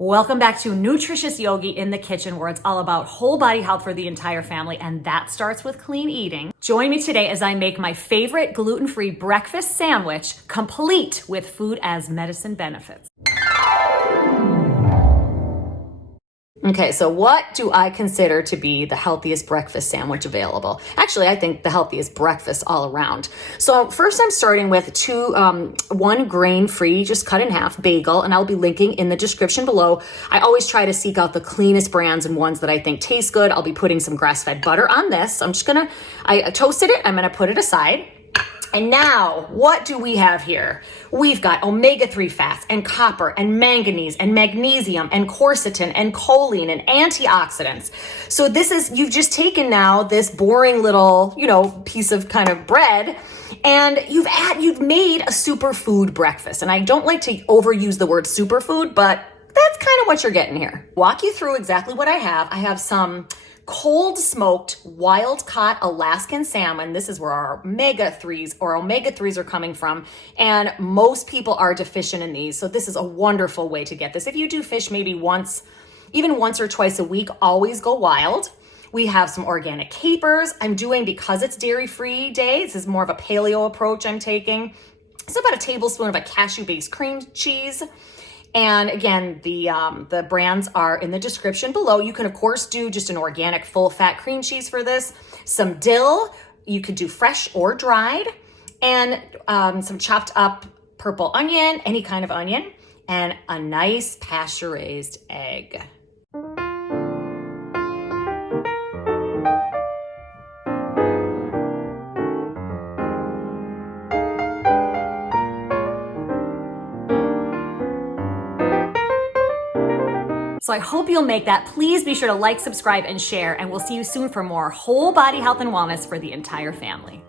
Welcome back to Nutritious Yogi in the kitchen, where it's all about whole body health for the entire family, and that starts with clean eating. Join me today as I make my favorite gluten-free breakfast sandwich, complete with food as medicine benefits. Okay, so what do I consider to be the healthiest breakfast sandwich available? Actually, I think the healthiest breakfast all around. So first I'm starting with one grain-free, just cut in half, bagel, and I'll be linking in the description below. I always try to seek out the cleanest brands and ones that I think taste good. I'll be putting some grass-fed butter on this. I toasted it, I'm gonna put it aside. And now, what do we have here? We've got omega-3 fats and copper and manganese and magnesium and quercetin and choline and antioxidants. So you've just taken now this boring little, piece of kind of bread, and you've made a superfood breakfast. And I don't like to overuse the word superfood, but that's kind of what you're getting here. Walk you through exactly what I have. I have some cold smoked wild caught Alaskan salmon. This is where our omega-3s are coming from. And most people are deficient in these. So this is a wonderful way to get this. If you do fish maybe once or twice a week, always go wild. We have some organic capers. I'm doing, because it's dairy-free day, this is more of a paleo approach I'm taking. It's about a tablespoon of a cashew-based cream cheese. And again, the brands are in the description below. You can, of course, do just an organic full-fat cream cheese for this. Some dill, you could do fresh or dried. And some chopped up purple onion, any kind of onion. And a nice pasture-raised egg. So I hope you'll make that. Please be sure to like, subscribe, and share, and we'll see you soon for more whole body health and wellness for the entire family.